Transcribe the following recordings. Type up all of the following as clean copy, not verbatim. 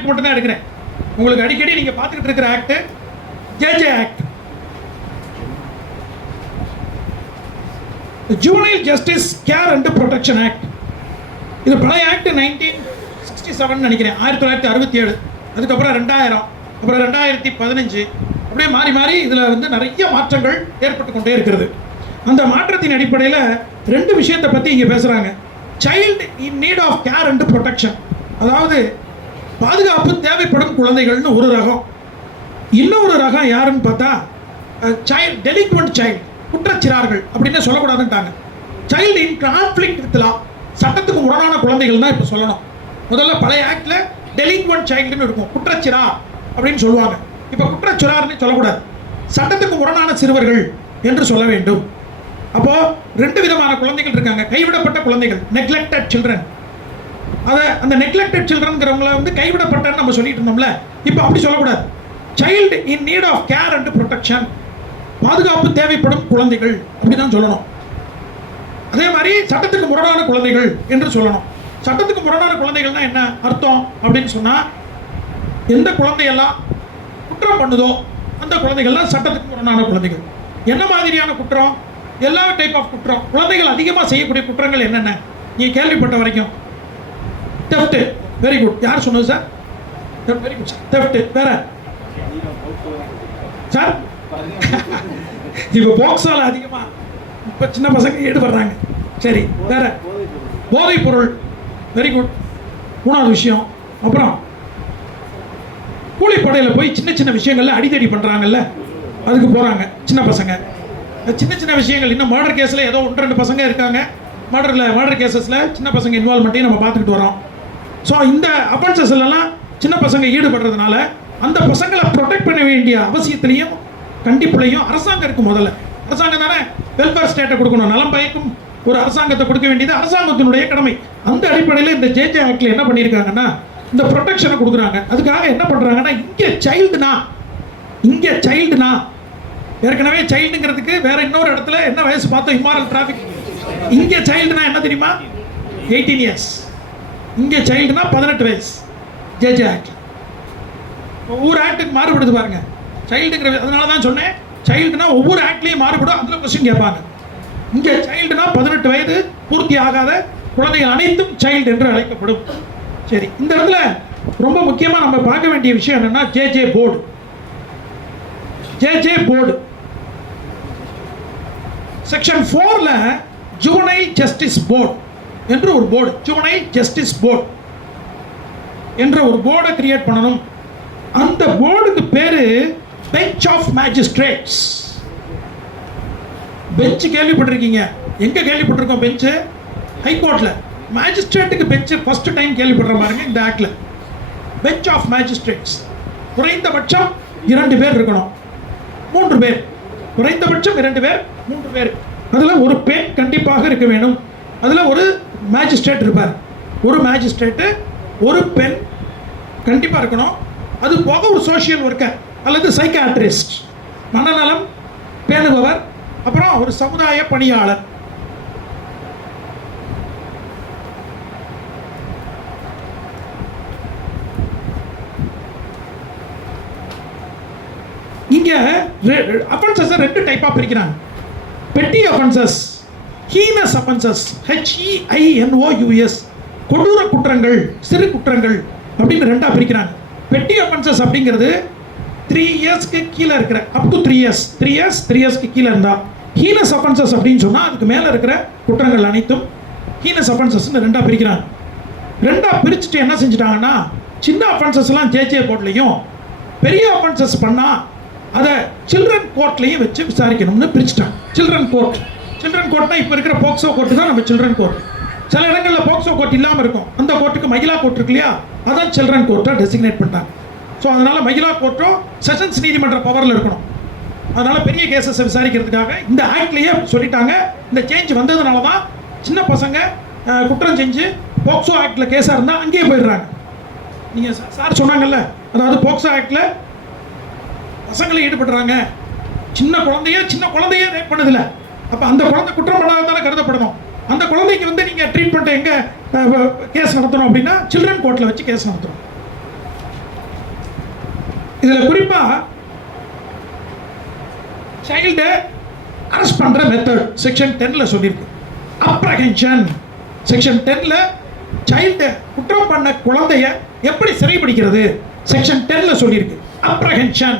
Act மட்டும் தான் எடுக்கிறேன். உங்களுக்கு அடிக்கடி நீங்க பார்த்துக்கிட்டு இருக்கிற act JJ act, juvenile justice care and protection act. இது பழைய ஆக்ட் 1967 நினைக்கிறேன், 1967. அதுக்கப்புறம் 2000, அப்புறம் 2015, அப்படியே மாறி மாறி இதில் வந்து நிறைய மாற்றங்கள் ஏற்பட்டு கொண்டே இருக்கிறது. அந்த மாற்றத்தின் அடிப்படையில் ரெண்டு விஷயத்தை பற்றி இங்கே பேசுகிறாங்க. Child in need of care and protection, அதாவது பாதுகாப்பு தேவைப்படும் குழந்தைகள்னு ஒரு ரகம். இன்னொரு ரகம் யாருன்னு பார்த்தா சைல்டு டெலிக்வெண்ட் சைல்டு, குற்றச்சிறார்கள் அப்படின்னு சொல்லக்கூடாதுன்ட்டாங்க. Child in conflict with law, சட்டத்துக்கு முரணான குழந்தைகள் தான் இப்போ சொல்லணும். முதல்ல பழைய ஆக்டில் டெலிக்வெண்ட் சைல்டுன்னு இருக்கும், குற்றச்சிறா அப்படின்னு சொல்லுவாங்க. இப்போ குற்றச்சிறார்னு சொல்லக்கூடாது, சட்டத்துக்கு முரணான சிறுவர்கள் என்று சொல்ல வேண்டும். அப்போ ரெண்டு விதமான குழந்தைகள் இருக்காங்க. கைவிடப்பட்ட குழந்தைகள், நெக்லெக்டட் சில்ட்ரன். அதை அந்த நெக்லெக்டட் சில்ட்ரன்கிறவங்கள வந்து கைவிடப்பட்டன்னு நம்ம சொல்லிட்டு இருந்தோம்ல, இப்போ அப்படி சொல்லக்கூடாது. Child in need of care and protection, பாதுகாப்பு தேவைப்படும் குழந்தைகள் அப்படி தான் சொல்லணும். அதே மாதிரி சட்டத்துக்கு முரணான குழந்தைகள் என்று சொல்லணும். சட்டத்துக்கு முரணான குழந்தைகள்னா என்ன அர்த்தம் அப்படின்னு சொன்னால், எந்த குழந்தையெல்லாம் குற்றம் பண்ணுதோ அந்த குழந்தைகள்லாம் சட்டத்துக்கு முரணான குழந்தைகள். என்ன மாதிரியான குற்றம்? எல்லா டைப் ஆஃப் குற்றம். குழந்தைகள் அதிகமாக செய்யக்கூடிய குற்றங்கள் என்னென்ன நீங்கள் கேள்விப்பட்ட வரைக்கும்? Theft, very good. யார் சொன்னது sir? Very good sir. Theft, வேற சார்? இப்போ போக்ஸால அதிகமாக இப்போ சின்ன பசங்க ஈடுபடுறாங்க. சரி, வேற? போதைப் பொருள், வெரி குட். மூணாவது விஷயம். அப்புறம் கூலிப்படையில் போய் சின்ன சின்ன விஷயங்கள்ல அடிதடி பண்ணுறாங்கல்ல, அதுக்கு போகிறாங்க சின்ன பசங்க. சின்ன சின்ன விஷயங்கள், இன்னும் மர்டர் கேஸில் ஏதோ 1-2 பசங்க இருக்காங்க. மர்டர் கேசஸில் சின்ன பசங்க இன்வால்மெண்ட்டையும் நம்ம பார்த்துக்கிட்டு வரோம். ஸோ இந்த அஃபென்சஸ்லாம் சின்ன பசங்க ஈடுபடுறதுனால அந்த பசங்களை ப்ரொடெக்ட் பண்ண வேண்டிய அவசியத்திலையும் கண்டிப்புலையும் அரசாங்கம் இருக்குது. முதல்ல அரசாங்கம் தானே வெல்ஃபேர் ஸ்டேட்டை கொடுக்கணும், நலம் பயக்கும் ஒரு அரசாங்கத்தை கொடுக்க வேண்டியது அரசாங்கத்தினுடைய கடமை. அந்த அடிப்படையில் இந்த ஜேஜே ஆக்டில் என்ன பண்ணியிருக்காங்கன்னா இந்த ப்ரொடெக்ஷனை கொடுக்குறாங்க. அதுக்காக என்ன பண்ணுறாங்கன்னா, இங்கே சைல்டுனா ஏற்கனவே சைல்டுங்கிறதுக்கு வேற இன்னொரு இடத்துல என்ன வயசு பார்த்தோம், இம்மாரல் டிராஃபிக். இங்கே சைல்டுனா என்ன தெரியுமா? 18 இயர்ஸ். இங்கே சைல்டுனா 18 வயசு. ஜேஜே ஆக்ட் ஒவ்வொரு ஆக்டுக்கு மாறுபடுது பாருங்க. சைல்டுங்கிற அதனால தான் சொன்னேன், சைல்டுனா ஒவ்வொரு ஆக்ட்லையும் மாறுபடும். அதில் கொஸ்டின் கேட்பாங்க. இங்கே சைல்டுனா 18 வயது பூர்த்தி ஆகாத குழந்தைகள் அனைத்தும் சைல்டு என்று அழைக்கப்படும். சரி, இந்த இடத்துல ரொம்ப முக்கியமாக நம்ம பார்க்க வேண்டிய விஷயம் என்னன்னா JJ board. JJ board section 4ல ஜுவனைல் ஜஸ்டிஸ் போர்டு என்று ஒரு போர்டு, ஜுவனைல் ஜஸ்டிஸ் போர்டு என்ற ஒரு போர்டை கிரியேட் பண்ணணும். அந்த போர்டுக்கு பேரு பெஞ்ச் ஆஃப் மேஜிஸ்ட்ரேட்ஸ். பெஞ்ச் கேள்விப்பட்டிருக்கீங்க? எங்க கேள்விப்பட்டிருக்கோம் பெஞ்சு? ஹைகோர்ட்ல. மேஜிஸ்ட்ரேட்டுக்கு பெஞ்ச் ஃபர்ஸ்ட் டைம் கேள்விப்படுற பாருங்க இந்த ஆக்ட்ல. Bench of magistrates. குறைந்தபட்சம் 2 பேர் இருக்கணும், 3 பேர். குறைந்தபட்சம் 2 பேர், 3 பேர். அதில் ஒரு பெண் கண்டிப்பாக இருக்க வேண்டும். அதில் ஒரு மேஜிஸ்ட்ரேட் இருப்பார். ஒரு மேஜிஸ்ட்ரேட்டு, ஒரு பெண் கண்டிப்பாக இருக்கணும். அது போக ஒரு சோஷியல் ஒர்க்கர் அல்லது சைக்காட்ரிஸ்ட், மனநலம் பேணுபவர், அப்புறம் ஒரு சமுதாய பணியாளர். இங்க அஃபென்சஸ் 2 டைப்பா பிரிக்கிறாங்க. பெட்டி அஃபென்சஸ், ஹீனஸ் அஃபென்சஸ், HEINOUS, கொடூர குற்றங்கள், சிறு குற்றங்கள் அப்படின்னு 2ஆ பிரிக்கிறாங்க. பெட்டி அஃபென்சஸ் அப்படிங்கிறது 3 இயர்ஸ்க்கு கீழே இருக்கிற, அப் டு 3 இயர்ஸ், 3 இயர்ஸ்க்கு கீழே இருந்தா. ஹீனஸ் அஃபென்சஸ் அப்படின்னு சொன்னா அதுக்கு மேல இருக்கிற குற்றங்கள் அனைத்தும் ஹீனஸ் அஃபென்சஸ்னு 2ஆ பிரிக்கிறாங்க. 2ஆ பிரிச்சுட்டு என்ன செஞ்சுட்டாங்கன்னா, சின்ன அஃபென்சஸ்லாம் ஜேஜே போர்ட்லையும், பெரிய அஃபென்சஸ் பண்ணா அதை சில்ட்ரன் கோர்ட்லையும் வச்சு விசாரிக்கணும்னு பிரிச்சுட்டாங்க. சில்ட்ரன் கோர்ட்னா இப்போ இருக்கிற போக்சோ கோர்ட்டு தான் நம்ம சில்ட்ரன் கோர்ட். சில இடங்களில் போக்சோ கோர்ட் இல்லாமல் இருக்கும். அந்த கோர்ட்டுக்கு மகிழா கோர்ட் இருக்கு இல்லையா, அதான் சில்ட்ரன் கோர்ட்டாக டெசிக்னேட் பண்ணிட்டாங்க. ஸோ அதனால் மகிழா கோர்ட்டும் செஷன்ஸ் நீதிமன்ற பவரில் இருக்கணும். அதனால் பெரிய கேசஸை விசாரிக்கிறதுக்காக இந்த ஆக்ட்லேயே சொல்லிட்டாங்க. இந்த சேஞ்ச் வந்ததுனால தான் சின்ன பசங்க குற்றம் செஞ்சு போக்சோ ஆக்டில் கேஸாக இருந்தால் அங்கேயே போயிடுறாங்க. நீங்கள் சார் சொன்னாங்கல்ல, அதாவது போக்சோ ஆக்டில் பசங்களை ஈடுபடுறாங்க, சின்ன குழந்தைய ரேப் பண்ணதில்லை. அப்போ அந்த குழந்தை குற்றம் பண்ணாதானே கருதப்படணும். அந்த குழந்தைக்கு வந்து நீங்கள் ட்ரீட்மெண்ட் எங்கே கேஸ் நடத்தணும் அப்படின்னா சில்ட்ரன் கோர்ட்டில் வச்சு கேஸ் நடத்தணும். இதில் குறிப்பாக சைல்டு அரெஸ்ட் பண்ணுற மெத்தட் செக்ஷன் 10ல் சொல்லியிருக்கு. அப்ரஹென்ஷன் செக்ஷன் 10ல் சைல்டு குற்றம் பண்ண குழந்தைய எப்படி சிறைபிடிக்கிறது செக்ஷன் 10ல் சொல்லியிருக்கு. Apprehension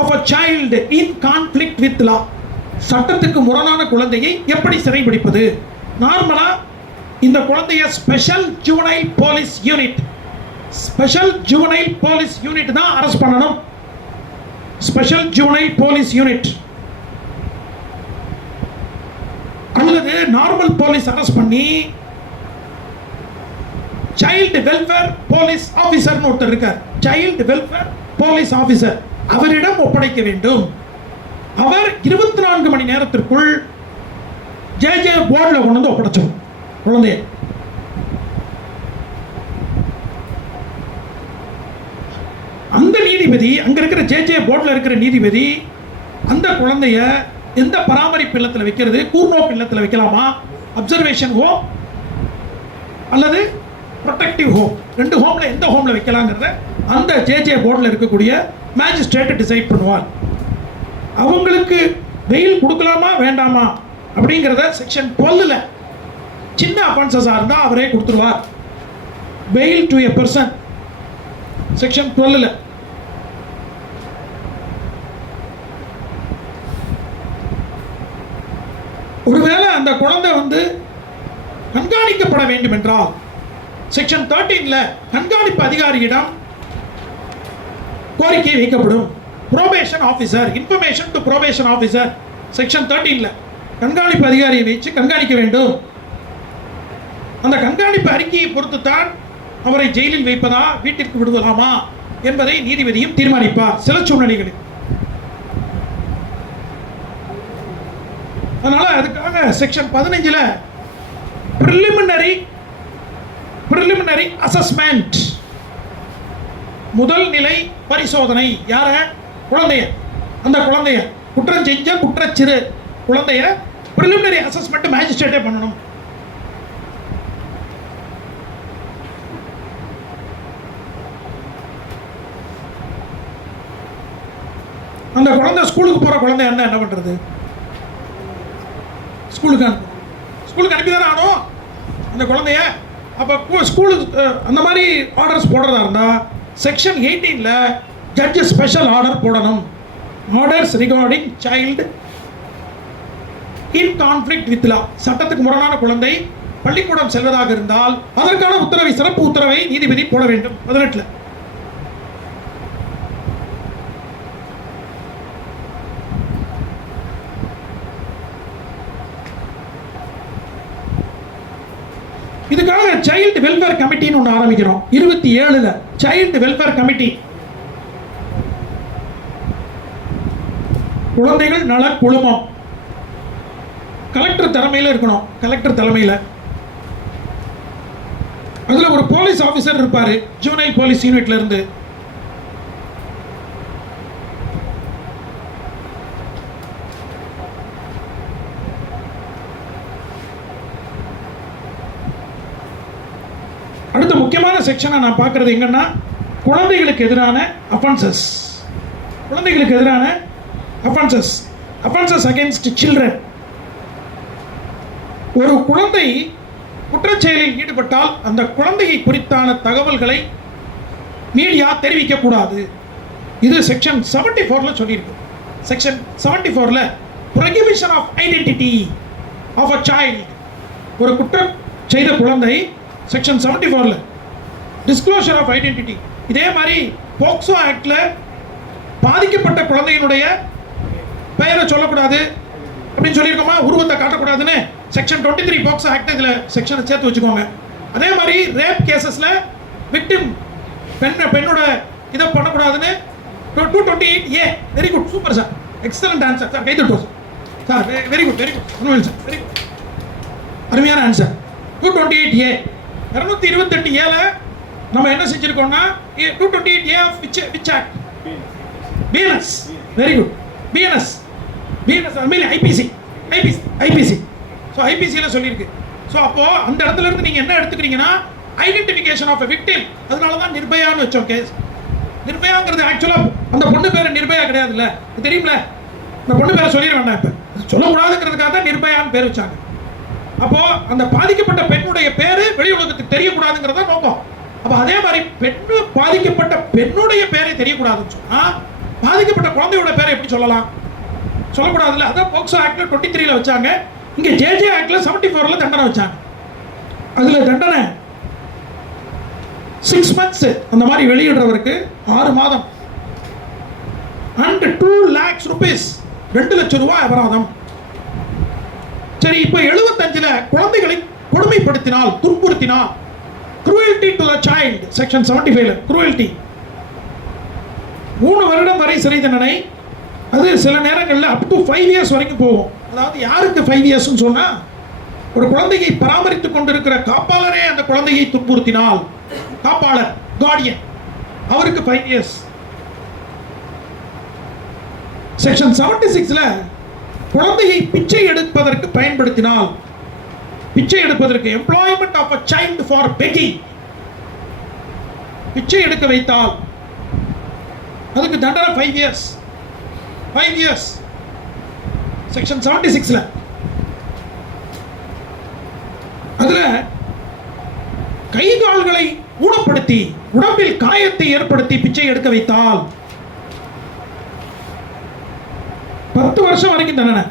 of a child in conflict with law, சட்டத்துக்கு முரணான குழந்தையை எப்படி சிறைபிடிப்பது. நார்மலாக இந்த குழந்தைய ஸ்பெஷல் ஜுவனைல் போலீஸ் யூனிட் தான் அரெஸ்ட் பண்ணணும். ஸ்பெஷல் ஜுவனைல் போலீஸ் யூனிட் அல்லது நார்மல் போலீஸ் அரெஸ்ட் பண்ணி சைல்டு வெல்ஃபேர் போலீஸ் ஆபீசர் ஒருத்தர் இருக்கார். சைல்டு வெல்ஃபேர் போலீஸ் ஆபீசர் அவரிடம் ஒப்படைக்க வேண்டும். அவர் 24 மணி நேரத்திற்குள் ஜே போர்டில் கொண்டு வந்து ஒப்படைச்சோம் குழந்தைய. அந்த நீதிபதி, அங்க இருக்கிற ஜே போர்டில் இருக்கிற நீதிபதி, அந்த குழந்தைய எந்த பராமரிப்பு இல்லத்தில் வைக்கிறது, கூர்நோக்கு இல்லத்தில் வைக்கலாமா, அப்சர்வேஷன் ஹோம் அல்லது ப்ரொடெக்டிவ் ஹோம், 2 ஹோம்ல எந்த ஹோம்ல வைக்கலாங்கிறத அந்த ஜே போர்டில் இருக்கக்கூடிய மேஜிஸ்ட்ரேட் டிசைட் பண்ணுவார். அவங்களுக்கு வெயில் கொடுக்கலாமா வேண்டாமா அப்படிங்கிறத செக்ஷன் 12ல் சின்ன அஃபென்சஸாக இருந்தால் அவரே கொடுத்துருவார். வெயில் டு எ பர்சன் செக்ஷன் 12ல். ஒருவேளை அந்த குழந்தை கண்காணிக்கப்பட வேண்டும் என்றால் செக்ஷன் 13ல் கண்காணிப்பு அதிகாரியிடம் கோரிக்கை வைக்கப்படும். Probation officer, information to probation officer section 13ல் கண்காணிப்பு அதிகாரியை வச்சு கண்காணிக்க வேண்டும். அந்த கண்காணிப்பு அறிக்கையை பொறுத்துத்தான் அவரை ஜெயிலில் வைப்பதா வீட்டிற்கு விடுவதாமா என்பதை நீதிபதியும் தீர்மானிப்பார் சில சூழ்நிலைகளில். அதனால அதுக்காக செக்ஷன் 15ல் preliminary assessment, முதல் நிலை பரிசோதனை. யார? குழந்தைய. அந்த குழந்தைய குற்றம் செஞ்ச குற்றச்சிறு குழந்தைய preliminary assessment மேஜிஸ்ட்ரேட்டே பண்ணணும். அந்த குழந்தை ஸ்கூலுக்கு போற குழந்தை என்ன பண்றது? ஸ்கூலுக்கு அனுப்பி தானே ஆகணும் அந்த குழந்தைய. அப்போ ஸ்கூலுக்கு அந்த மாதிரி ஆர்டர்ஸ் போடுறதா இருந்தால் செக்ஷன் 18ல் ஜட்ஜ் ஸ்பெஷல் ஆர்டர் போடணும். Orders regarding child in conflict with law, சட்டத்துக்கு முரணான குழந்தை பள்ளிக்கூடம் செல்வதாக இருந்தால் அதற்கான உத்தரவை, சிறப்பு உத்தரவை நீதிபதி போட வேண்டும். 18ல் இதுக்காக சைல்டு வெல்ஃபேர் கமிட்டின்னு ஒன்று ஆரம்பிக்கிறோம். 27ல் சைல்டு வெல்ஃபேர் கமிட்டி, குழந்தைகள் நல குழுமம், கலெக்டர் தலைமையில் இருக்கணும். கலெக்டர் தலைமையில் அதுல ஒரு போலீஸ் ஆபீசர் இருப்பாரு, ஜுவனைல் போலீஸ் யூனிட்ல இருந்து. அடுத்த முக்கியமான செக்ஷனை நான் பார்க்கறது எங்கன்னா குழந்தைகளுக்கு எதிரான அஃபென்சஸ். குழந்தைகளுக்கு எதிரான அஃபென்சஸ் அகைன்ஸ்ட் சில்ட்ரன். ஒரு குழந்தை குற்றச்செயலில் ஈடுபட்டால் அந்த குழந்தையை குறித்தான தகவல்களை மீடியா தெரிவிக்கக்கூடாது. இது செக்ஷன் 74ல் சொல்லியிருக்கு. செக்ஷன் 74ல் prohibition of identity of a child, ஒரு குற்றம் செய்த குழந்தை செக்ஷன் 74ல் டிஸ்க்ளோஷர் ஆஃப் ஐடென்டிட்டி. இதே மாதிரி போக்சோ ஆக்டில் பாதிக்கப்பட்ட குழந்தையினுடைய பெயரை சொல்லக்கூடாது அப்படின்னு சொல்லியிருக்கோமா, உருவத்தை காட்டக்கூடாதுன்னு செக்ஷன் 23 போக்சோ ஆக்ட் இதில் செக்ஷனை சேர்த்து வச்சுக்கோங்க. அதே மாதிரி ரேப் கேசஸில் விக்டிம் பெண்ணோட இதை பண்ணக்கூடாதுன்னு 228A. Very good, super sir, excellent answer sir, கைதட்டோம் sir, very good sir, very good, அருமையான ஆன்சர். 228A 228Aல நம்ம என்ன செஞ்சிருக்கோம்னா 228A of which act? BNS. Very good, BNS I mean IPC. So ஐபிசியில் சொல்லியிருக்கு. ஸோ அப்போ அந்த இடத்துல இருந்து நீங்கள் என்ன எடுத்துக்கிறீங்கன்னா ஐடென்டிஃபிகேஷன் ஆஃப் எ விக்டிம். அதனால தான் நிர்பயான்னு வச்சோம் கேஸ். நிர்பயாங்கிறது ஆக்சுவலா அந்த பொண்ணு பேர் நிர்பயா கிடையாதுல்ல, தெரியுமில்ல? அந்த பொண்ணு பேரை சொல்லிட வேண்டாம், இப்ப சொல்லக்கூடாதுங்கிறதுக்காக தான் நிர்பயான்னு பேர் வச்சாங்க. அப்போ அந்த பாதிக்கப்பட்ட பெண்ணுடைய பேரு வெளி உலகத்துக்கு தெரியக்கூடாதுங்கிறத நோக்கம். அப்ப அதே மாதிரி பெண்ணு பாதிக்கப்பட்ட பெண்ணுடைய பேரை தெரியக்கூடாதுன்னு சொன்னா பாதிக்கப்பட்ட குழந்தையோட பேரை எப்படி சொல்லலாம்? சொல்லக்கூடாதுல்ல. அதான் போக்சோ ஆக்ட்ல 23ல வச்சாங்க. இங்க ஜேஜே ஆக்ட்ல 74ல தண்டனை வச்சாங்க. அதுல தண்டனை 6 months அந்த மாதிரி வெளியிடுறவருக்கு 6 மாதம் and 2 lakhs rupees 2 லட்சம் ரூபாய் அபராதம். சரி, இப்ப 75ல குழந்தைகளை கொடுமைப்படுத்தினால், துன்புறுத்தினால், cruelty to the child section 75ல cruelty 3 வருடம் வரை சிறை தண்டனை. அது சில நேரங்களில் அப் டு 5 years வரைக்கும் போகும். அதாவது யாருக்கு 5 yearsன்னு சொன்னா, ஒரு குழந்தையை பராமரித்துக் கொண்டிருக்கிற காப்பாளரே அந்த குழந்தையை துன்புறுத்தினால், காப்பாளர் கார்டியன், அவருக்கு 5 years. செக்ஷன் 76ல குழந்தையை பிச்சை எடுப்பதற்கு பயன்படுத்தினால், பிச்சை எடுப்பதற்கு employment of a child for begging, பிச்சை எடுக்க வைத்தால் அதுக்கு தண்டனை 5 years. 5 years section 76ல. அதுல கை கால்களை ஊனப்படுத்தி உடம்பில் காயத்தை ஏற்படுத்தி பிச்சை எடுக்க வைத்தால் 10 வருஷம் வரைக்கும் தண்டனை.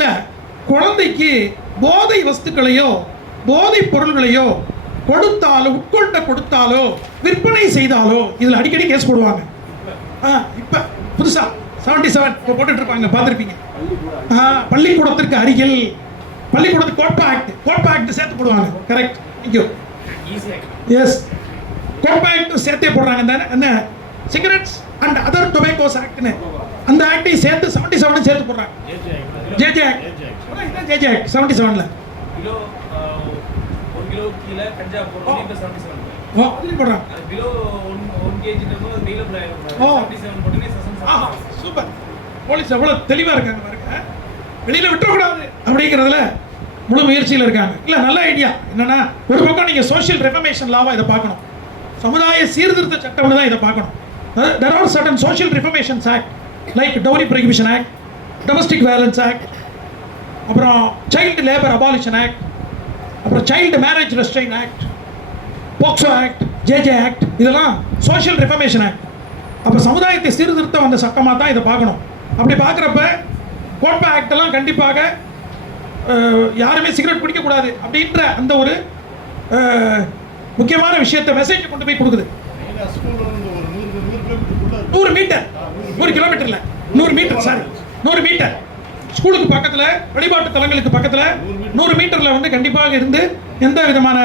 ல குழந்தைக்கு போதை வஸ்துக்களையோ போதை பொருள்களையோ கொடுத்தாலோ கொடுத்தாலோ விற்பனை செய்தாலோ இதுல அடிக்கடி கேஸ் போடுவாங்க. இப்ப புதுசா 77 போட்டுட்டு இருப்பாங்க, பார்த்துருப்பீங்க. பள்ளிக்கூடத்திற்கு அருகில், பள்ளிக்கூடத்துக்கு கோட்பா ஆக்ட் சேர்த்து போடுவாங்க. கரெக்ட், எஸ், கோட்பா ஆக்ட் சேர்த்தே போடுறாங்க. என்ன சிகரெட்ஸ் அண்ட் அதர் டொபேக்கோஸ் ஆக்ட்னு அந்த ஆக்டை சேர்த்து 77 சேர்த்து போடுறாங்க. ஜேஜே ஆக்ட், இதான் ஜேஜே ஆக்ட் 77ல. கிலோ 1 கிலோ கீழ கஞ்சா போடுறது இப்ப 77. அதுல போடுறாங்க. கிலோ 1 kg நம்ம டீல போடுறாங்க. 77 போட்டுனே சசன். சூப்பர். போலீஸ் எவ்வளவு தெளிவா இருக்காங்க பாருங்க. வெளியில விட்டுற கூடாது அப்படிங்கிறதுல முழு முயற்சியில் இருக்காங்க. இல்ல, நல்ல ஐடியா. என்னன்னா, ஒரு பக்கம் நீங்க சோஷியல் ரெஃபர்மேஷன் லாவா இதை பார்க்கணும், சமுதாய சீர்திருத்த சட்டம்னு தான் இதை பார்க்கணும். There are certain social reformations act like Dowry Prohibition Act, Domestic Violence Act, அப்புறம் Child Labor Abolition Act, அப்புறம் Child Marriage Restraint Act, POCSO act, JJ act, இதெல்லாம் சோஷியல் ரெஃபர்மேஷன் ஆக்ட். அப்போ சமுதாயத்தை சீர்திருத்தம் வந்த சட்டமாக தான் இதை பார்க்கணும். அப்படி பார்க்குறப்ப கோட்பா ஆக்ட் எல்லாம் கண்டிப்பாக யாருமே சிகரெட் குடிக்கக்கூடாது அப்படின்ற அந்த ஒரு முக்கியமான விஷயத்தை மெசேஜ் கொண்டு போய் கொடுக்குது. 100 மீட்டர், 100 கிலோமீட்டர்ல 100 மீட்டர், சாரி 100 மீட்டர் ஸ்கூலுக்கு பக்கத்தில், வழிபாட்டு தலங்களுக்கு பக்கத்தில் 100 மீட்டரில் வந்து கண்டிப்பாக இருந்து எந்த விதமான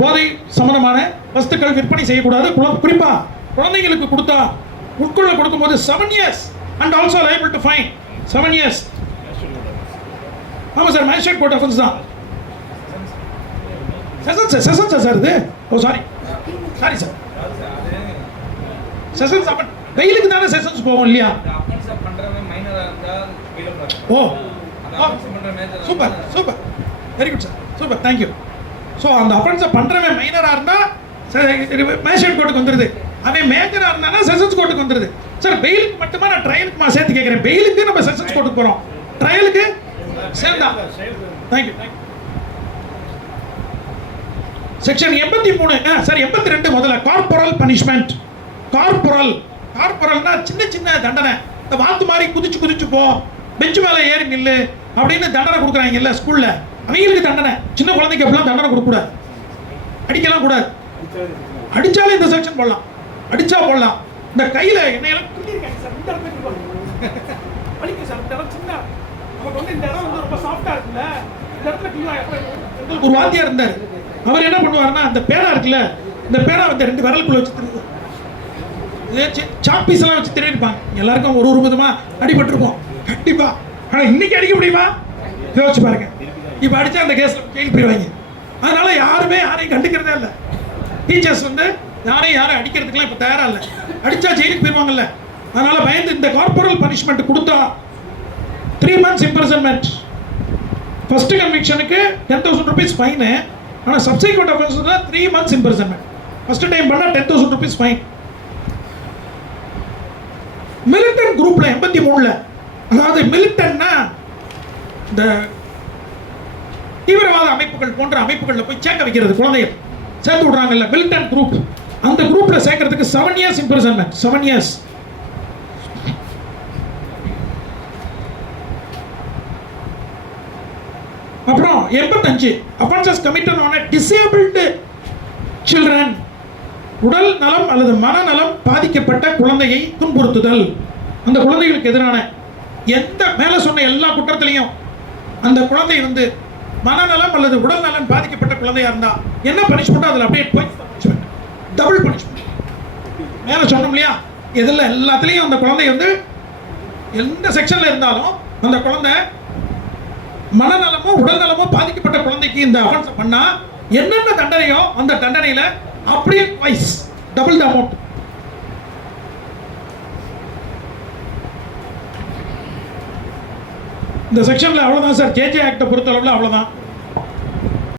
போதை சம்பந்தமான வஸ்துக்கள் விற்பனை செய்யக்கூடாது. குறிப்பாக குழந்தைங்களுக்கு கொடுத்தா உட்கொள்ள கொடுக்கும்போது 7 years and also liable to fine 7 years. ஆமாம் சார், மேஜிஸ்ட்ரேட் கோர்ட் அஃபென்ஸ் தான். செஷன்ஸ் சார் இது. ஓ சாரி சார், செஷன்ஸ் அப்பன் வெயிலுக்கு தானே செஷன்ஸ் போவோம் இல்லையா? Oh super super, very good sir, super, thank you. So அந்த அஃபென்ஸை பண்ணுறவன் மைனராக இருந்தால் மேஜிஸ்ட்ரேட் கோர்ட்டுக்கு வந்துடுது, அவன் மேஜராக இருந்தானா செஷன்ஸ் கோர்ட்டுக்கு வந்துடுது. சார் பெயிலுக்கு மட்டுமா, நான் ட்ரையலுக்கு சேர்த்து கேட்குறேன். பெயிலுக்கு நம்ம செஷன்ஸ் கோர்ட்டுக்கு போகிறோம், ட்ரையலுக்கு சேர்ந்தா. தேங்க்யூ. செக்ஷன் 83, சார் 82 முதல்ல கார்பரல் பனிஷ்மெண்ட். கார்பரல்னா சின்ன சின்ன தண்டனை. இந்த வாத்து மாதிரி குதிச்சு போ, பெஞ்சு மேலே ஏறி நில்லு அப்படின்னு தண்டனை கொடுக்குறாங்கல்ல ஸ்கூல்ல, அவங்களுக்கு தண்டனை. சின்ன குழந்தைக்கு எப்படிலாம் தண்டனை கொடுக்கக்கூடாது, அடிக்கலாம் கூடாது. அடிச்சாலே இந்த செக்ஷன் போடலாம், அடிச்சா போடலாம். இந்த கையில என்னையெல்லாம் சார், இந்த வலிக்கு சார், இந்த இடம் சின்ன, நமக்கு வந்து இந்த இடம் வந்து ரொம்ப சாஃப்டா இருக்குல்ல, இந்த இடத்துல எங்களுக்கு ஒரு வாத்தியார் இருந்தார். அவர் என்ன பண்ணுவாருன்னா, அந்த பேனா இருக்குல்ல, இந்த பேனா வந்து 2 விரலுக்குள்ள வச்சு திருடுவோம். சாக் பீஸ் எல்லாம் வச்சு திருடிருப்பாங்க. எல்லாருக்கும் ஒரு விதமா அடிபட்டிருப்போம் கண்டிப்பா. ஆனா இன்னைக்கு அடிக்க முடியுமா? யோசிச்சு பாருங்க. இப்ப அடிச்சா அந்த கேஸ்ல ஜெயிலுக்கு போயிடுவாங்க. அதனால யாரையும் கண்டுக்கிறதே இல்லை. டீச்சர்ஸ் வந்து யாரையும் அடிக்கிறதுக்குலாம் இப்ப தயாரா இல்லை. அடிச்சா ஜெயிலுக்கு போயிடுவாங்கல்ல, அதனால பயந்து இந்த கார்பரல் பனிஷ்மெண்ட் கொடுத்தா 3 months imprisonment, ஃபர்ஸ்ட் கன்விக்ஷனுக்கு 10,000 rupees ஃபைனு. ஆனால் சப்சிக்வெண்ட் அஃபென்ஸுக்கு 3 months imprisonment. ஃபர்ஸ்ட் டைம் பண்ணால் 10,000 rupees ஃபைன். மிலிட்டன்ட் குரூப்ல 83ல், அதாவது மிலிட்டன்ட்னா இந்த தீவிரவாத அமைப்புகள் போன்ற அமைப்புகளில் போய் சேர்க்க வைக்கிறது, குழந்தைகள் சேர்த்து விடுறாங்கல்ல, மிலிட்டன்ட் குரூப், அந்த குரூப்ல சேர்க்கறதுக்கு 7 years imprisonment. 7 years. அப்புறம் 85 offences committed on disabled children, உடல் நலம் அல்லது மனநலம் பாதிக்கப்பட்ட குழந்தையை துன்புறுத்துதல். அந்த குழந்தைகளுக்கு எதிரான எந்த மேல சொன்ன எல்லா குற்றத்திலையும் அந்த குழந்தை வந்து மனநலம் அல்லது உடல் நலம் பாதிக்கப்பட்ட குழந்தையா இருந்தா என்ன பனிஷ்மெண்ட், அதில் அப்படியே பனிஷ்மெண்ட், டபுள் பனிஷ்மெண்ட். மேல சொன்னோம் இல்லையா, இதில் எல்லாத்துலேயும் அந்த குழந்தை வந்து எந்த செக்ஷன்ல இருந்தாலும் அந்த குழந்தை மனநலமோ உடல் நலமோ பாதிக்கப்பட்ட குழந்தைக்கு இந்த அஃபென்ஸ் பண்ணா என்னென்ன தண்டனையோ அந்த தண்டனையில அப்படியே ட்வைஸ், டபுள் த அமௌண்ட். இந்த செக்ஷன்ல அவ்வளவுதான் சார். ஜேஜே ஆக்டை பொறுத்த அளவில் அவ்வளவுதான்.